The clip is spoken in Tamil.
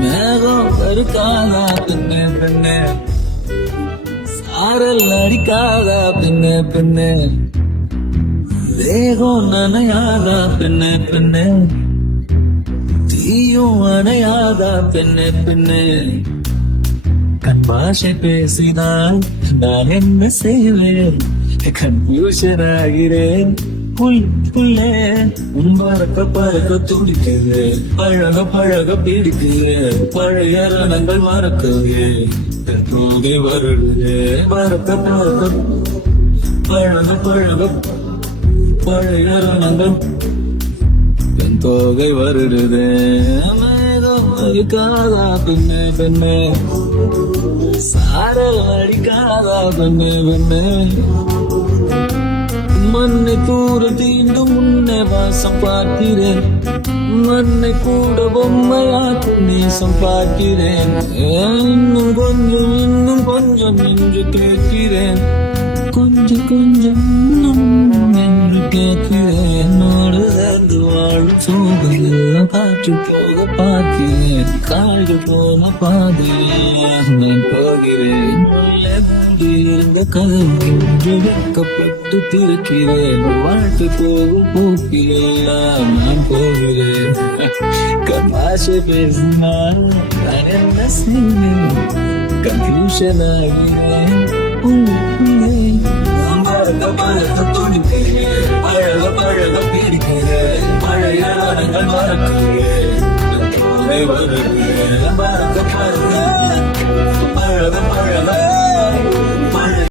மேகம் கருக்காதா பெண்ணே பெண்ணே, சாரல் அடிக்காதா பெண்ணே பெண்ணே, தேகம் நனையாதா பெண்ணே பெண்ணே, தீயும் அணையாதா பெண்ணே பெண்ணே. கண் பாஷை பேசினால் நான் என்ன செய்வேன், கன்ஃபியூஷன் ஆகிறேன். புள்ளே பறக்க பறக்க துடிக்குது, பழக பழக பிடிக்குது, பழைய ரணங்கள் மறக்குது, தூதி வருடுது. பறக்க பறக்க பழக பழக பழைய ரணங்கள் என் தோகை வருடுது. மேகம் அடிக்காதா பெண்ணே பெண்ணே, சாரல் அடிக்காதா பெண்ணே பெண்ணே, மண்ணை தூர தீண்டும் முன்னே வாசம் பார்க்கிறேன், மண்ணை கூட பொம்மையாக்கு நேசம் பார்க்கிறேன். இன்னும் கொஞ்சம் என்று கேட்கிறேன், கொஞ்சம் இன்னும் என்று கேட்கிறேன். என்னோடு சேர்ந்து வாழும் சோகையில் காற்று போக பார்க்கிறேன், காய்கள் போன பாதையில் நான் போகிறேன். இருந்த கதவு விற்கப்பட்டு திறக்கிறேன், வாழ்க்கை போகும் போக்கிலெல்லாம் நான் போகிறேன். கமாசை பேசினால் நான் என்ன செய்வேன், கன்ஃபியூஷன் ஆகிறேன்.